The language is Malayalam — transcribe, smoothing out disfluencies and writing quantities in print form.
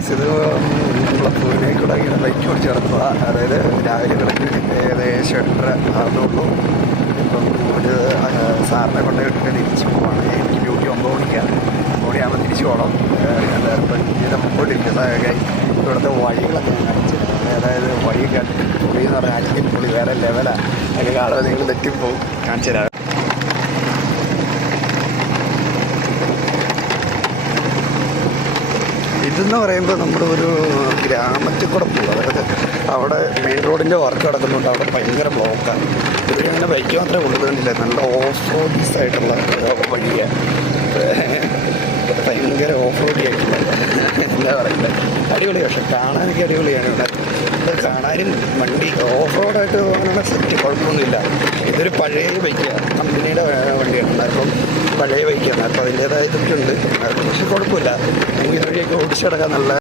ഇത് നമ്മളെ പൂവിനേക്കൂടെ ഇങ്ങനെ ബൈക്ക് ഓടിച്ച് നടത്തുക. അതായത് രാവിലെ കിടക്ക് ഏകദേശം 8:30 ആകുന്നുള്ളൂ. ഇപ്പം ഒരു സാറിനെ കൊണ്ട് വിട്ടിട്ട് തിരിച്ച് പോവാണ്. എനിക്ക് ഡ്യൂട്ടി 9 മണിക്കാണ്. 9 മണിയാകുമ്പോൾ തിരിച്ചു പോകണം. ഇപ്പം ഇത് മുമ്പോട്ടിരിക്കുന്ന ഇവിടുത്തെ വഴികളൊക്കെ ഞാൻ കാണിച്ചത്. അതായത് വഴിയൊക്കെ പുളി എന്ന് പറഞ്ഞാൽ അടിക്കൽ പുളി വേറെ ലെവലാണ്. അതിന് കാണാതെ നിങ്ങൾ തെറ്റിപ്പോവും. കാണിച്ചു തരാം. ഇതെന്ന് പറയുമ്പോൾ നമ്മളൊരു ഗ്രാമത്തിൽ കൂടെ പോകും. അതായത് അവിടെ മെയിൻ റോഡിൻ്റെ വർക്ക് നടക്കുന്നുണ്ട്. അവിടെ ഭയങ്കര ബ്ലോക്കാണ്. ഇവിടെ അങ്ങനെ ബൈക്ക് മാത്രമേ കൊണ്ടുപോകുന്നില്ല. നല്ല ഓഫ് റോഡീസ് ആയിട്ടുള്ള വഴിയാണ്. ഭയങ്കര ഓഫ് റോഡി ആയിട്ടുള്ള എന്താ പറയുന്നത്, അടിപൊളി. പക്ഷെ കാണാനൊക്കെ അടിപൊളിയാണ്. ഇവിടെ കാണാനും വണ്ടി ഓഫ് റോഡായിട്ട് പോകാനുള്ള സെറ്റ് കുഴപ്പമൊന്നുമില്ല. ഇതൊരു പഴയ ബൈക്കാണ്, കമ്പനിയുടെ വണ്ടിയാണ്. അപ്പം പഴയ ബൈക്കാണ്. അപ്പോൾ അതിൻ്റേതായ ഇതൊക്കെ ഉണ്ട്. പക്ഷെ കുഴപ്പമില്ല. നമുക്ക് ഇതുവഴിയൊക്കെ ഓടിച്ചു കിടക്കാൻ നല്ല